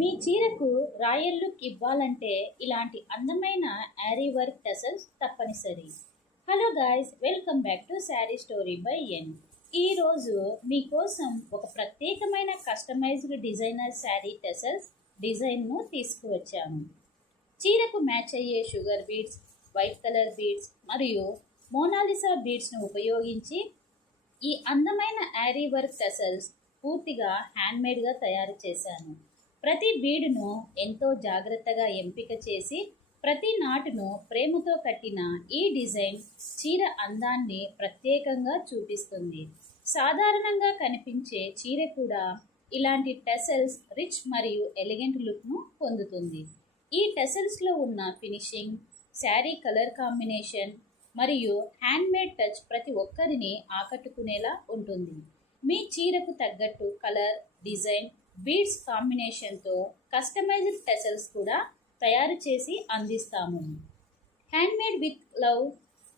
మీ చీరకు royal look ఇవ్వాలంటే ఇలాంటి అందమైన యారీ వర్క్ టసల్స్ తప్పనిసరి. Hello guys, welcome back to sari story by N. ఈరోజు మీకోసం ఒక ప్రత్యేకమైన కస్టమైజ్డ్ డిజైనర్ శారీ టసల్స్ డిజైన్ను తీసుకువచ్చాము. చీరకు మ్యాచ్ అయ్యే sugar beads, white colour beads మరియు మోనాలిసా బీడ్స్ను ఉపయోగించి ఈ అందమైన యారీ వర్క్ టసల్స్ పూర్తిగా హ్యాండ్మేడ్గా తయారు చేశాను. ప్రతి బీడును ఎంతో జాగ్రత్తగా ఎంపిక చేసి ప్రతి నాటును ప్రేమతో కట్టిన ఈ డిజైన్ చీర అందాన్ని ప్రత్యేకంగా చూపిస్తుంది. సాధారణంగా కనిపించే చీర కూడా ఇలాంటి టెసల్స్ రిచ్ మరియు ఎలిగెంట్ లుక్ను పొందుతుంది. ఈ టెసల్స్లో ఉన్న ఫినిషింగ్, శారీ కలర్ కాంబినేషన్ మరియు హ్యాండ్మేడ్ టచ్ ప్రతి ఒక్కరిని ఆకట్టుకునేలా ఉంటుంది. మీ చీరకు తగ్గట్టు కలర్, డిజైన్, బీడ్స్ కాంబినేషన్తో కస్టమైజ్డ్ టెసల్స్ కూడా తయారు చేసి అందిస్తాము. Handmade with love,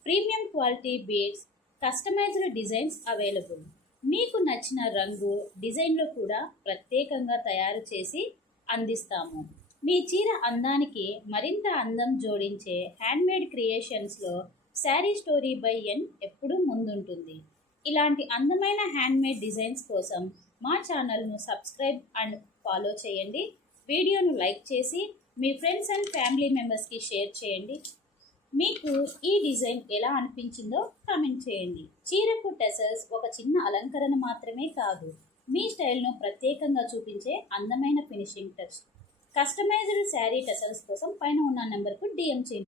premium quality beads, customised designs available. మీకు నచ్చిన రంగు, డిజైన్లు కూడా ప్రత్యేకంగా తయారు చేసి అందిస్తాము. మీ చీర అందానికి మరింత అందం జోడించే హ్యాండ్మేడ్ క్రియేషన్స్లో శారీ స్టోరీ బై ఎన్ ఎప్పుడూ ముందుంటుంది. ఇలాంటి అందమైన హ్యాండ్మేడ్ డిజైన్స్ కోసం మా ఛానల్ను సబ్స్క్రైబ్ అండ్ ఫాలో చేయండి. వీడియోను లైక్ చేసి మీ ఫ్రెండ్స్ అండ్ ఫ్యామిలీ మెంబర్స్కి షేర్ చేయండి. మీకు ఈ డిజైన్ ఎలా అనిపించిందో కామెంట్ చేయండి. చీరకు టెసల్స్ ఒక చిన్న అలంకరణ మాత్రమే కాదు, మీ స్టైల్ను ప్రత్యేకంగా చూపించే అందమైన finishing touch. Customised sari tassels కోసం పైన ఉన్న నెంబర్కు DM చేయండి.